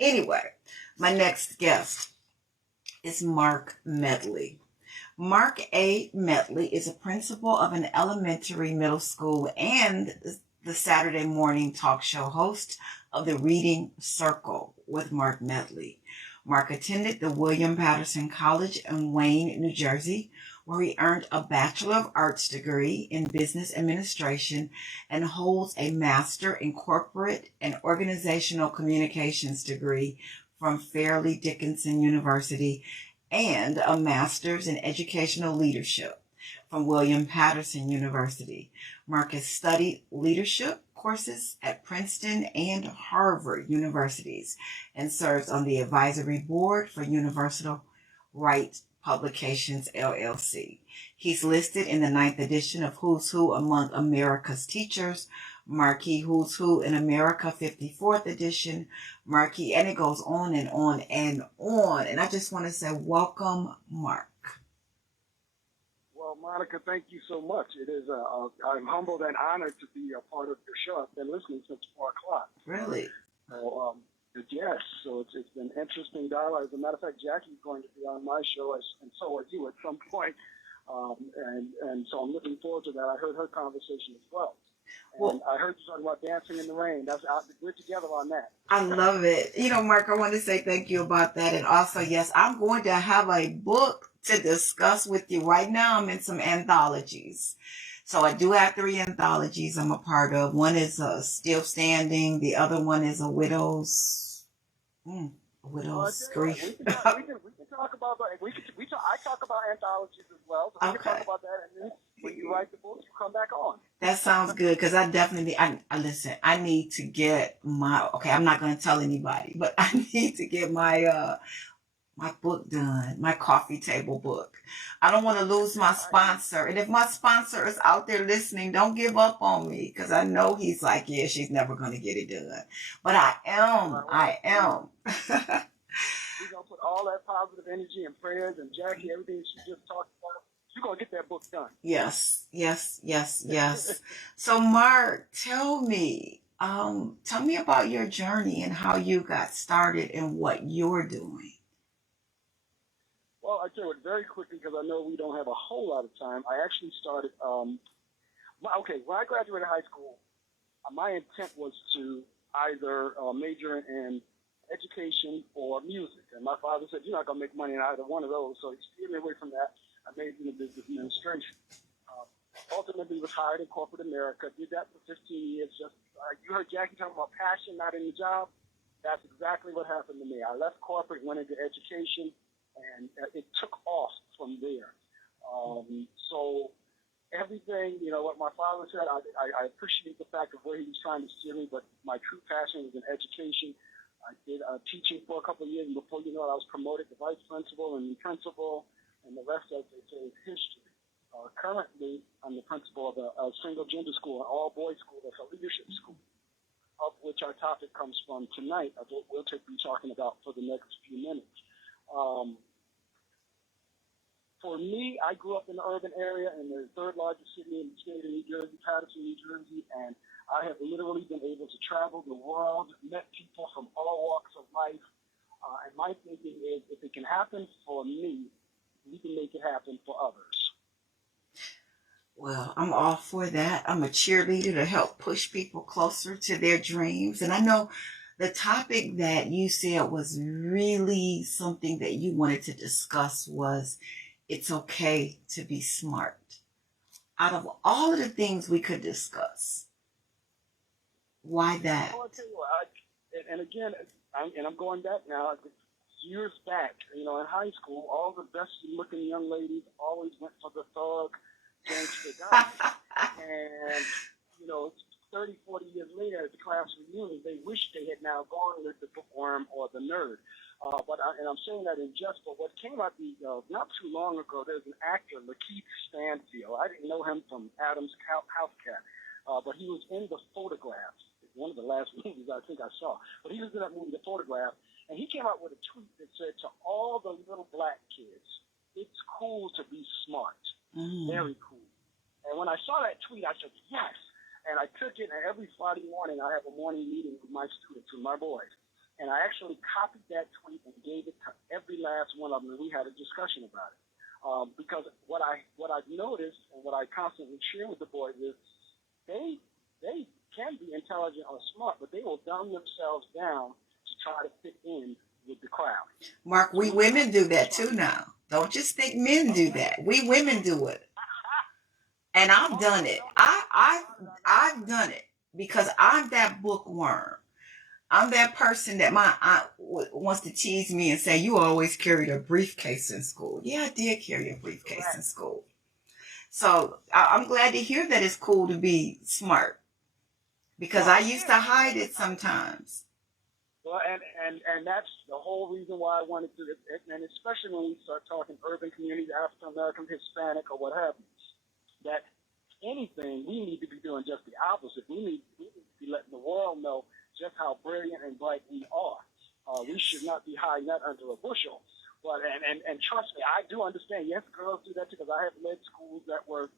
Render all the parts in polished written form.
Anyway, my next guest is Marc Medley. Marc A. Medley is a principal of an elementary, middle school, and the Saturday morning talk show host of the Reading Circle with Marc Medley. Marc attended the William Patterson College in Wayne, New Jersey, where he earned a Bachelor of Arts degree in Business Administration and holds a Master in Corporate and Organizational Communications degree from Fairleigh Dickinson University and a Master's in Educational Leadership from William Patterson University. Marc has studied leadership courses at Princeton and Harvard universities and serves on the advisory board for Universal Rights Publications, LLC. He's listed in the 9th edition of Who's Who Among America's Teachers, Marquee Who's Who in America, 54th edition, Marquee, and it goes on and on and on. And I just want to say, welcome, Marc. Well, Monica, thank you so much. It is I'm humbled and honored to be a part of your show. I've been listening since 4 o'clock. Really? So, yes. So it's been interesting dialogue. As a matter of fact, Jackie's going to be on my show, and so are you at some point. And so I'm looking forward to that. I heard her conversation as well. And I heard you talking about dancing in the rain. We're together on that. I love it. Marc, I want to say thank you about that. And also, yes, I'm going to have a book to discuss with you. Right now, I'm in some anthologies. So I do have 3 anthologies I'm a part of. One is Still Standing. The other one is A Widow's Grief. We can talk about that. I talk about anthologies as well. So we can talk about that, and then when you write the book, you come back on. That sounds good, because I definitely, listen, I need to get I'm not going to tell anybody, but I need to get my book done, my coffee table book. I don't want to lose my sponsor. And if my sponsor is out there listening, don't give up on me, because I know he's like, yeah, she's never going to get it done. But I am. We're going to put all that positive energy and prayers and Jackie, everything she just talked about. You're going to get that book done. Yes. So, Marc, tell me about your journey and how you got started and what you're doing. Well, I'll tell you what, very quickly, because I know we don't have a whole lot of time. I actually started, when I graduated high school, my intent was to either major in education or music. And my father said, you're not going to make money in either one of those. So he steered me away from that. I majored in business administration. Ultimately was hired in corporate America. Did that for 15 years. You heard Jackie talking about passion, not in the job. That's exactly what happened to me. I left corporate, went into education, and it took off from there. So everything, what my father said, I appreciate the fact of where he was trying to steer me, but my true passion was in education. I did teaching for a couple of years, and before you know it, I was promoted to vice principal and principal, and the rest, as they say, is history. Currently, I'm the principal of a single-gender school, an all-boys school that's a leadership school, of which our topic comes from tonight, of what we'll be talking about for the next few minutes. For me, I grew up in the urban area in the 3rd largest city in the state of New Jersey, Patterson, New Jersey, and I have literally been able to travel the world, met people from all walks of life, and my thinking is if it can happen for me, we can make it happen for others. Well, I'm all for that. I'm a cheerleader to help push people closer to their dreams. And I know the topic that you said was really something that you wanted to discuss was it's okay to be smart. Out of all of the things we could discuss, why that? Well, I'll tell you what, and again, I'm going back now, years back, in high school, all the best-looking young ladies always went for the thug, gangster guy. And, 30, 40 years later at the class reunion, they wish they had now gone with the bookworm or the nerd. And I'm saying that in jest, but what came out not too long ago, there's an actor, Lakeith Stanfield. I didn't know him from Adam's House Cat, but he was in The Photograph, one of the last movies I think I saw. But he was in that movie, The Photograph, and he came out with a tweet that said to all the little black kids, it's cool to be smart. Very cool. And when I saw that tweet, I said, yes. And I took it, and every Friday morning I have a morning meeting with my students, with my boys. And I actually copied that tweet and gave it to every last one of them, and we had a discussion about it. Because what I've noticed and what I constantly share with the boys is they can be intelligent or smart, but they will dumb themselves down to try to fit in with the crowd. Mark, we women do that too now. Don't just think men do that. We women do it. And I've done it. I've done it because I'm that bookworm. I'm that person that my aunt wants to tease me and say, you always carried a briefcase in school. Yeah, I did carry a briefcase in school. So I'm glad to hear that it's cool to be smart, because I used to hide it sometimes. Well, and that's the whole reason why I wanted to, and especially when we start talking urban communities, African American, Hispanic, or what have you, that anything we need to be doing just the opposite. We need to be letting the world know just how brilliant and bright we are. We should not be hiding that under a bushel. But and trust me, I do understand. Yes, girls do that too, because I have led schools that were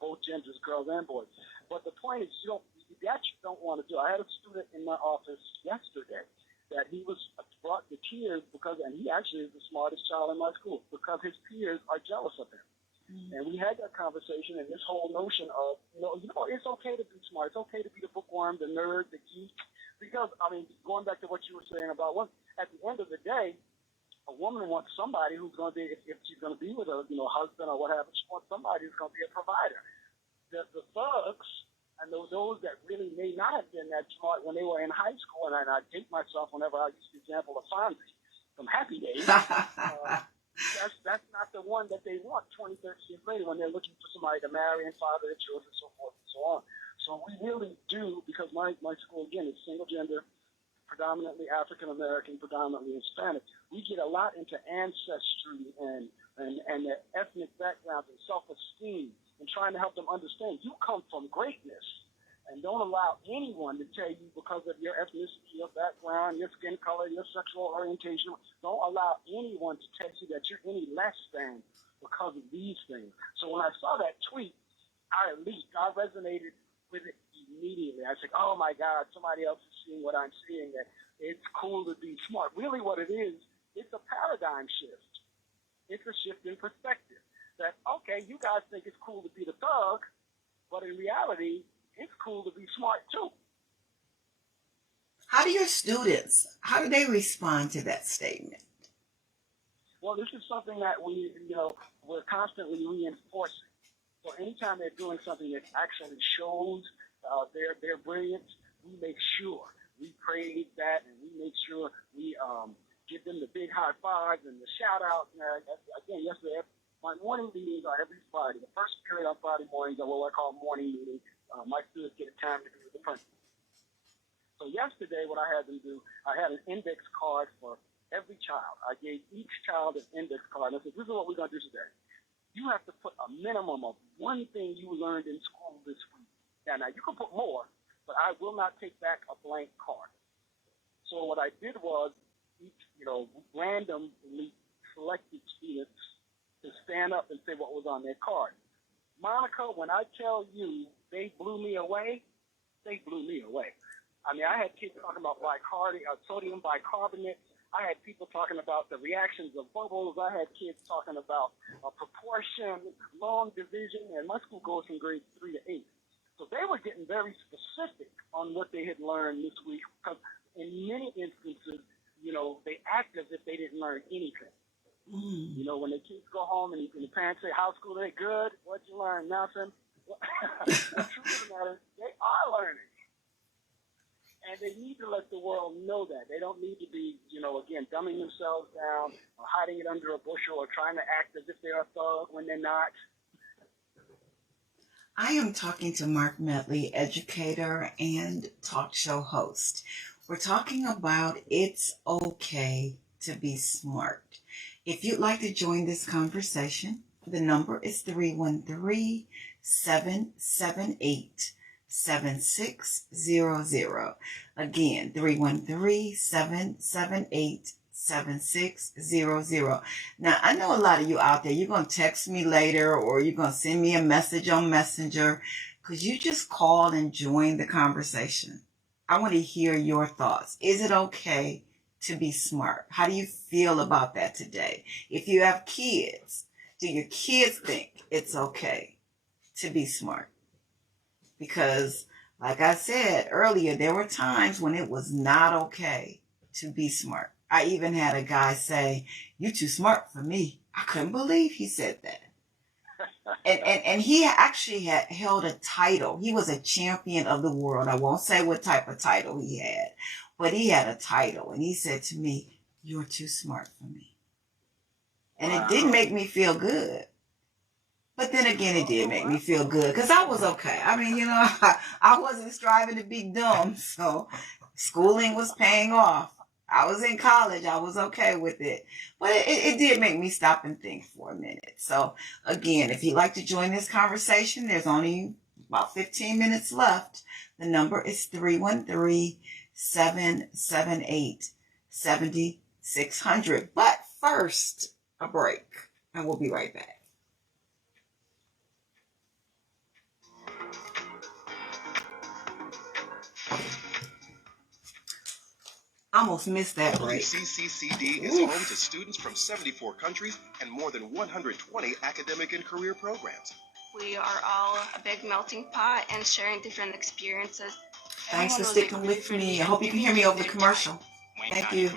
both genders, girls and boys. But the point is, you don't want to do. I had a student in my office yesterday that he was brought to tears because, and he actually is the smartest child in my school, because his peers are jealous of him. And we had that conversation, and this whole notion of, it's okay to be smart. It's okay to be the bookworm, the nerd, the geek. Because, going back to what you were saying about at the end of the day, a woman wants somebody who's going to be, if she's going to be with a husband or whatever, she wants somebody who's going to be a provider. The thugs and those that really may not have been that smart when they were in high school, and I date myself whenever I use the example of Fonzie from Happy Days, that's not the one that they want 20, 30 years later when they're looking for somebody to marry and father their children, so forth and so on. So we really do, because my school, again, is single gender, predominantly African American, predominantly Hispanic. We get a lot into ancestry and their ethnic backgrounds and self-esteem, and trying to help them understand you come from greatness. And don't allow anyone to tell you, because of your ethnicity, your background, your skin color, your sexual orientation, don't allow anyone to tell you that you're any less than because of these things. So when I saw that tweet, I resonated with it immediately. I said, oh my God, somebody else is seeing what I'm seeing, that it's cool to be smart. Really what it is, it's a paradigm shift. It's a shift in perspective. That, okay, you guys think it's cool to be the thug, but in reality, it's cool to be smart too. How do your students, how do they respond to that statement? Well, this is something that we're constantly reinforcing. So anytime they're doing something that actually shows their brilliance, we make sure we praise that, and we make sure we give them the big high fives and the shout outs. Again, yesterday, my morning meetings are every Friday. The first period on Friday mornings are what I call morning meetings. My students get a time to be with the principal. So yesterday, what I had them do, I had an index card for every child. I gave each child an index card. And I said, this is what we're going to do today. You have to put a minimum of one thing you learned in school this week. Now you can put more, but I will not take back a blank card. So what I did was, each, randomly selected students to stand up and say what was on their card. Monica, when I tell you they blew me away, they blew me away. I had kids talking about sodium bicarbonate. I had people talking about the reactions of bubbles. I had kids talking about proportion, long division, and my school goes from grades 3 to 8. So they were getting very specific on what they had learned this week, because in many instances, they act as if they didn't learn anything. When the kids go home and the parents say, how's school today? Good. What'd you learn? Nothing. The truth of the matter, they are learning. And they need to let the world know that. They don't need to be, again, dumbing themselves down or hiding it under a bushel or trying to act as if they're a thug when they're not. I am talking to Marc Medley, educator and talk show host. We're talking about it's okay to be smart. If you'd like to join this conversation, the number is 313-778-7600. Again, 313-778-7600. Now, I know a lot of you out there, you're going to text me later or you're going to send me a message on Messenger because you just called and joined the conversation. I want to hear your thoughts. Is it okay to be smart? How do you feel about that today? If you have kids, do your kids think it's okay to be smart? Because, like I said earlier, there were times when it was not okay to be smart. I even had a guy say, "You too smart for me." I couldn't believe he said that. And he actually had held a title. He was a champion of the world. I won't say what type of title he had, but he had a title. And he said to me, "You're too smart for me." And it didn't make me feel good. But then again, it did make me feel good because I was okay. I mean, I wasn't striving to be dumb. So schooling was paying off. I was in college. I was okay with it. But it did make me stop and think for a minute. So again, if you'd like to join this conversation, there's only about 15 minutes left. The number is 313-778-7600. But first, a break. And we'll be right back. Almost missed that break. WCCCD is home to students from 74 countries and more than 120 academic and career programs. We are all a big melting pot and sharing different experiences. Thanks for sticking with me. I hope you can hear me over the commercial. Thank you.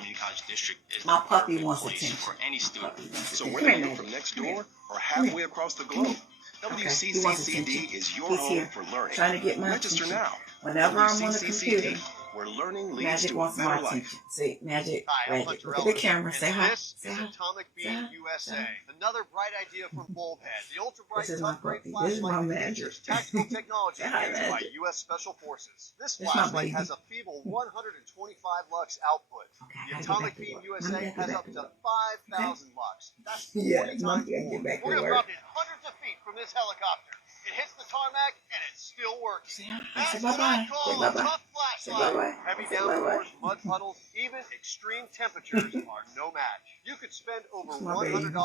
My puppy wants attention. For any student. So whether you're from next door or halfway across the globe, WCCCD is your home for learning. Trying to get my Register attention. now. Whenever I'm on the computer, where learning leads Magic to wants a my better life. attention. See, Magic, Hi, I'm Magic. Hunter Look at the Ellis, camera. Say hi. This Say is hi. Atomic Say Beam hi. USA. Say hi. Another bright idea from Bulbhead. The ultra bright This is my top-grade puppy. This is my flashlight Magic. features tactical technology Say hi, used by Magic. U.S. Special Forces. This This is my flashlight baby. has a feeble 125 lux output. Okay, The I gotta Atomic get back to Beam work. USA Let me has get up back to to 5,000 lux. That's 40 Yeah, times monkey, I more. get back to We're going to work. drop it hundreds of feet from this helicopter. It hits the tarmac and it's still working. Say hi. That's Say what bye-bye. I call Say a bye-bye. tough Say flashlight. bye-bye. Heavy Say downpours, bye-bye. mud puddles, even extreme temperatures are no match. You could spend over It's my $100, baby.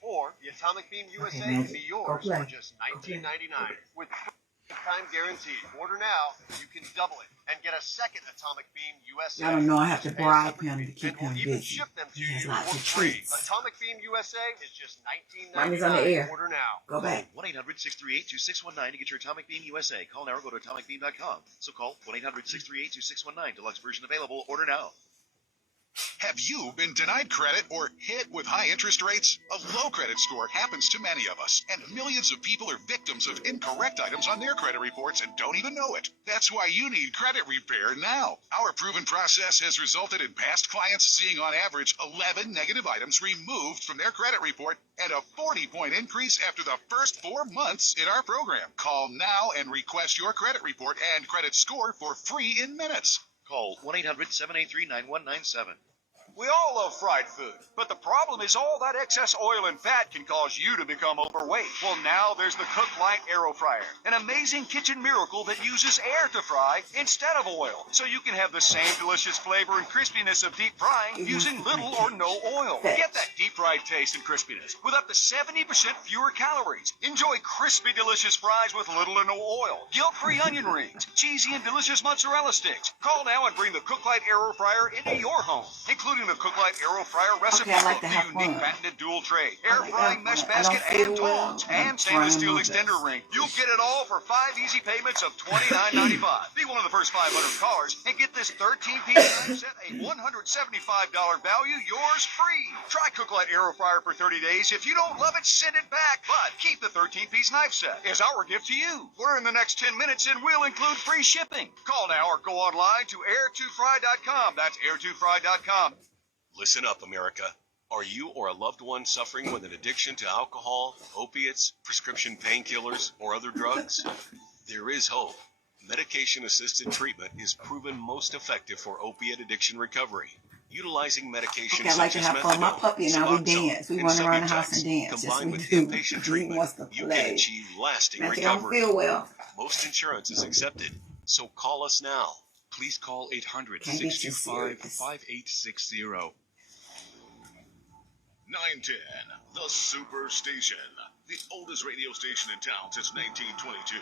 or the Atomic Beam USA Okay, can Magic. be Go yours play. for just Go play. $19.99 with time guaranteed. Order now, you can double it and get a second Atomic Beam USA. I don't know. I have to Just pay a bribe separate him to fee, keep and we'll him even busy. ship them to He has you lots for of free. treats. Atomic Beam USA is just Mommy's on the $19.99. air. Order now. Go back. 1-800-638-2619 to get your Atomic Beam USA. Call now or go to atomicbeam.com. So call 1-800-638-2619. Deluxe version available. Order now. Have you been denied credit or hit with high interest rates? A low credit score happens to many of us, and millions of people are victims of incorrect items on their credit reports and don't even know it. That's why you need credit repair now. Our proven process has resulted in past clients seeing on average 11 negative items removed from their credit report and a 40-point increase after the first 4 months in our program. Call now and request your credit report and credit score for free in minutes. Call 1-800-783-9197. We all love fried food, but the problem is all that excess oil and fat can cause you to become overweight. Well, now there's the Cook Light Aero Fryer, an amazing kitchen miracle that uses air to fry instead of oil, so you can have the same delicious flavor and crispiness of deep frying using little or no oil. Get that deep fried taste and crispiness with up to 70% fewer calories. Enjoy crispy, delicious fries with little or no oil, guilt-free onion rings, cheesy and delicious mozzarella sticks. Call now and bring the Cook Light Aero Fryer into your home, including the Cook Light Aero Fryer recipe Okay, I like book, to the have unique fun. patented dual tray, I air like frying to have mesh fun. I don't basket feel and well. tongs, I'm and stainless trying steel my extender best. ring. You'll get it all for 5 easy payments of $29.95. Be one of the first 500 callers and get this 13-piece knife set, a $175 value, yours free. Try Cook Light Aero Fryer for 30 days. If you don't love it, send it back. But keep the 13-piece knife set as our gift to you. Order in the next 10 minutes and we'll include free shipping. Call now or go online to air2fry.com. That's air2fry.com. Listen up, America. Are you or a loved one suffering with an addiction to alcohol, opiates, prescription painkillers, or other drugs? There is hope. Medication-assisted treatment is proven most effective for opiate addiction recovery. Utilizing medications Okay, I like such to as have fun. My methadone, puppy and I, we Suboxone, dance. We and run around the house Subutex, and dance. Yes, combined we with do. inpatient He treatment, wants to you can play. achieve lasting Matthew, I don't recovery. feel well. Most insurance is accepted, so call us now. Please call Can't be too serious. 800-625-5860. 910, the Superstation, the oldest radio station in town since 1922.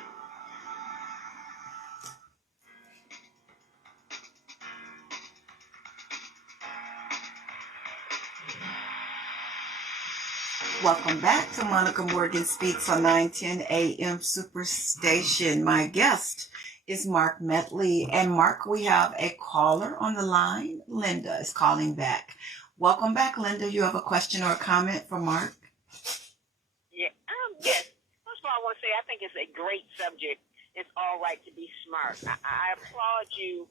Welcome back to Monica Morgan Speaks on 910 AM Superstation. My guest is Marc Medley. And Marc, we have a caller on the line. Linda is calling back. Welcome back, Linda. You have a question or a comment for Marc? Yes. First of all, I want to say I think it's a great subject. It's all right to be smart. I applaud you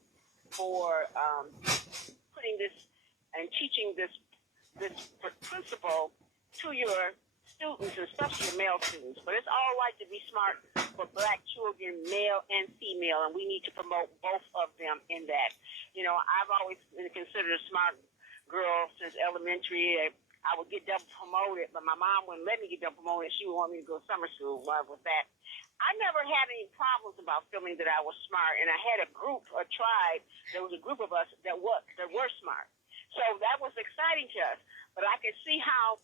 for putting this and teaching this principle to your students, especially your male students. But it's all right to be smart for black children, male and female, and we need to promote both of them in that. You know, I've always been considered a smart girl since elementary. I would get double promoted, but my mom wouldn't let me get double promoted. She would want me to go to summer school. Well, with that, I never had any problems about feeling that I was smart, and I had a group, a tribe. There was a group of us that were smart. So that was exciting to us. But I could see how,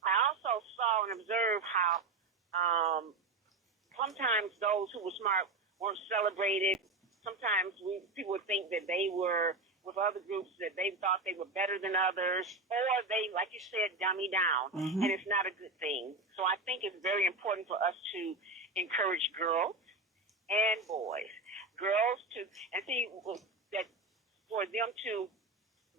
I also saw and observed how sometimes those who were smart weren't celebrated. Sometimes people would think that they were with other groups, that they thought they were better than others, or they, like you said, dummy down. And it's not a good thing. So I think it's very important for us to encourage girls and boys. Girls to, and see that for them to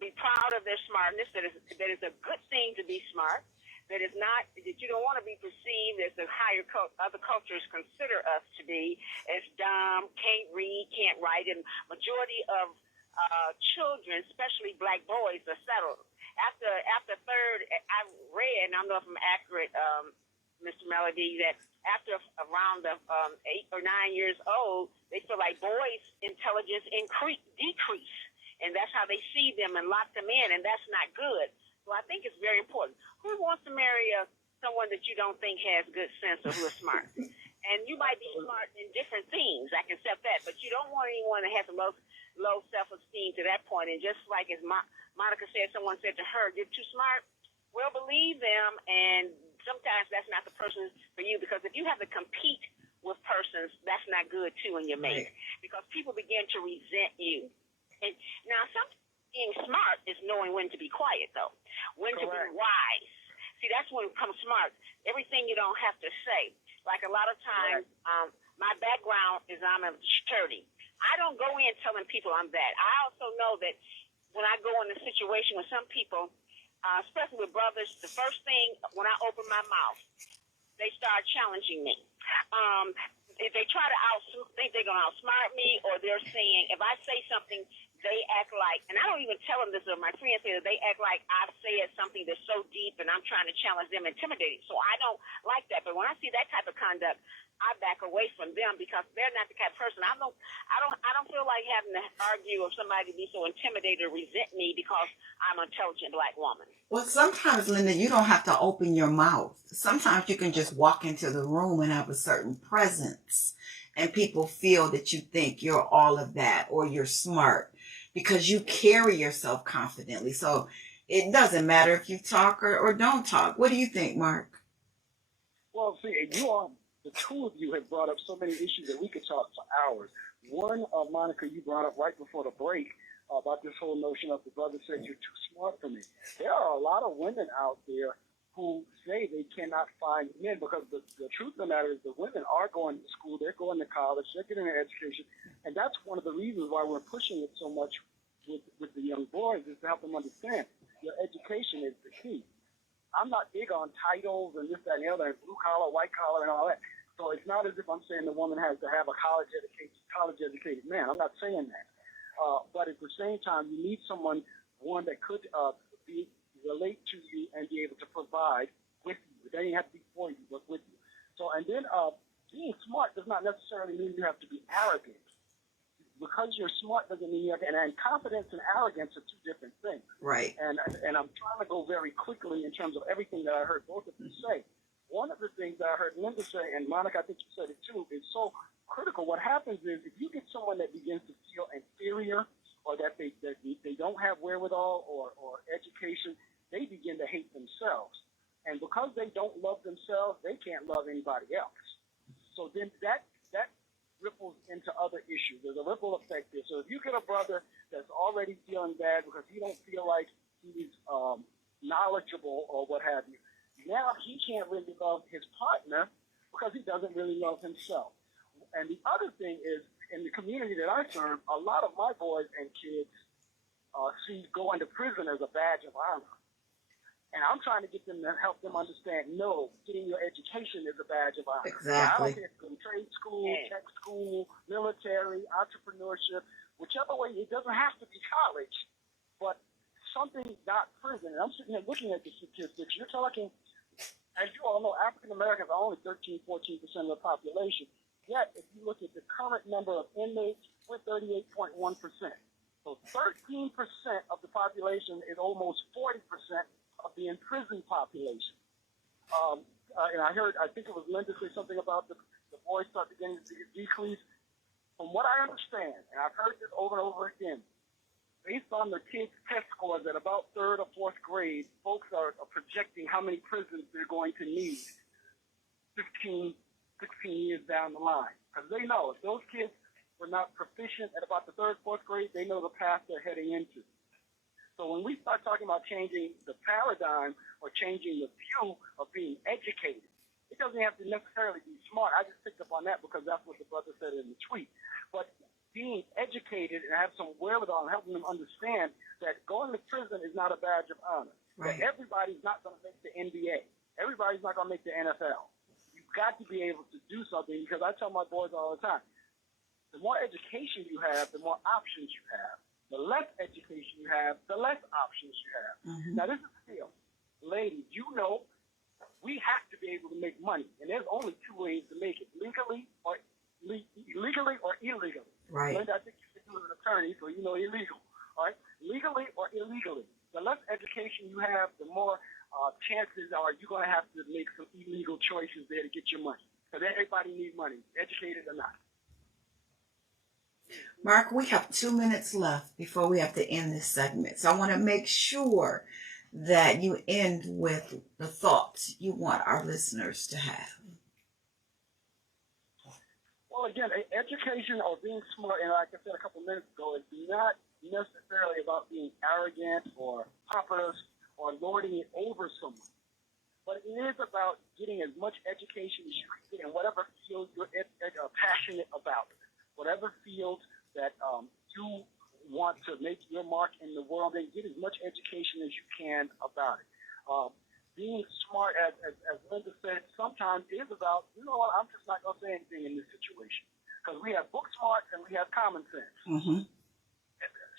be proud of their smartness, that it's a good thing to be smart, that it's not, that you don't want to be perceived as the higher other cultures consider us to be as dumb, can't read, can't write, and majority of children, especially black boys, are settled. After third, I read, and I don't know if I'm accurate, Mr. Melody, that after around 8 or 9 years old, they feel like boys' intelligence decrease, and that's how they see them and lock them in, and that's not good. So I think it's very important. Who wants to marry someone that you don't think has good sense or who is smart? And you might be smart in different things. I can accept that, but you don't want anyone that has a low self-esteem to that point. And just like as Monica said, someone said to her, "You're too smart." Well, believe them, and sometimes that's not the person for you, because if you have to compete with persons, that's not good too in your mate, because people begin to resent you. And now, being smart is knowing when to be quiet, though, when to be wise. See, that's when it comes smart. Everything you don't have to say. Like a lot of times, my background is I'm a attorney. I don't go in telling people I'm that. I also know that when I go in a situation with some people, especially with brothers, the first thing when I open my mouth, they start challenging me. If they try to think they're going to outsmart me, or they're saying, if I say something, they act like, and I don't even tell them this, or my friends say that they act like I've said something that's so deep and I'm trying to challenge them, intimidating. So I don't like that. But when I see that type of conduct, I back away from them, because they're not the kind of person. I don't feel like having to argue or somebody to be so intimidated or resent me because I'm an intelligent black woman. Well, sometimes, Linda, you don't have to open your mouth. Sometimes you can just walk into the room and have a certain presence, and people feel that you think you're all of that or you're smart because you carry yourself confidently. So it doesn't matter if you talk or don't talk. What do you think, Marc? Well, see, the two of you have brought up so many issues that we could talk for hours. One, Monica, you brought up right before the break about this whole notion of the brother said you're too smart for me. There are a lot of women out there who say they cannot find men, because the truth of the matter is the women are going to school, they're going to college, they're getting an education, and that's one of the reasons why we're pushing it so much with the young boys, is to help them understand your education is the key. I'm not big on titles and this, that, and the other, and blue collar, white collar, and all that. So it's not as if I'm saying the woman has to have a college-educated man. I'm not saying that. But at the same time, you need one that could relate to you and be able to provide with you. It doesn't have to be for you, but with you. So, and then being smart does not necessarily mean you have to be arrogant. Because you're smart doesn't mean you have to, and confidence and arrogance are two different things. Right. And I'm trying to go very quickly in terms of everything that I heard both of you say. One of the things that I heard Linda say, and Monica, I think you said it too, is so critical. What happens is if you get someone that begins to feel inferior, or that they don't have wherewithal or education, they begin to hate themselves. And because they don't love themselves, they can't love anybody else. So then that ripples into other issues. There's a ripple effect there. So if you get a brother that's already feeling bad because he don't feel like he's knowledgeable or what have you, Now he can't really love his partner because he doesn't really love himself. And the other thing is, in the community that I serve, a lot of my boys and kids see going to prison as a badge of honor. And I'm trying to get them to help them understand, no, getting your education is a badge of honor. Exactly. Now, I don't care if it's in trade school, tech school, military, entrepreneurship, whichever way, it doesn't have to be college, but something not prison. And I'm sitting here looking at the statistics. You're talking, as you all know, African Americans are only 13, 14% of the population. Yet, if you look at the current number of inmates, we're 38.1%. So 13% of the population is almost 40% of the imprisoned population. And I think it was Linda say something about the boys start beginning to decrease. From what I understand, and I've heard this over and over again, based on the kids' test scores at about 3rd or 4th grade, folks are projecting how many prisons they're going to need 15, 16 years down the line. Because they know if those kids were not proficient at about the 3rd, 4th grade, they know the path they're heading into. So when we start talking about changing the paradigm or changing the view of being educated, it doesn't have to necessarily be smart. I just picked up on that because that's what the brother said in the tweet. But being educated and have some wherewithal and helping them understand that going to prison is not a badge of honor. Right. That everybody's not going to make the NBA. Everybody's not going to make the NFL. You've got to be able to do something because I tell my boys all the time, the more education you have, the more options you have. The less education you have, the less options you have. Mm-hmm. Now, this is the deal. Ladies, you know we have to be able to make money, and there's only 2 ways to make it, legally or illegally. Right. Linda, I think you're an attorney, so you know illegal. All right? Legally or illegally. The less education you have, the more chances are you're going to have to make some illegal choices there to get your money. Because everybody needs money, educated or not. Mark, we have 2 minutes left before we have to end this segment. So I want to make sure that you end with the thoughts you want our listeners to have. Well, again, education or being smart, and like I said a couple minutes ago, is not necessarily about being arrogant or pompous or lording it over someone. But it is about getting as much education as you can get in whatever field you're passionate about. Whatever field that you want to make your mark in the world, and get as much education as you can about it. Being smart, as Linda said, sometimes is about, you know what, I'm just not going to say anything in this situation. Because we have book smarts and we have common sense. Mm-hmm.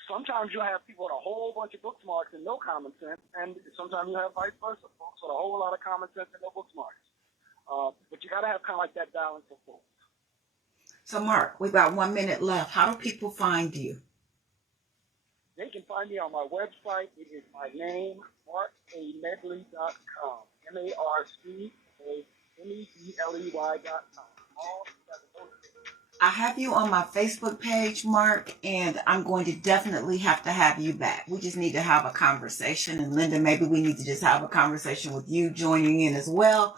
Sometimes you'll have people with a whole bunch of book smarts and no common sense, and sometimes you have vice versa, folks with a whole lot of common sense and no book smarts. But you got to have kind of like that balance of both. So, Mark, we've got 1 minute left. How do people find you? They can find me on my website. It is my name, marcamedley.com. MarcAMedley.com. I have you on my Facebook page, Mark, and I'm going to definitely have to have you back. We just need to have a conversation. And Linda, maybe we need to just have a conversation with you joining in as well.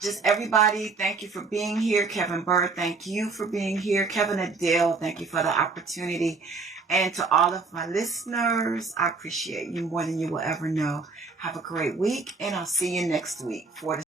Just everybody, thank you for being here. Kevin Bird, thank you for being here. Kevin Adele, thank you for the opportunity. And to all of my listeners, I appreciate you more than you will ever know. Have a great week, and I'll see you next week for the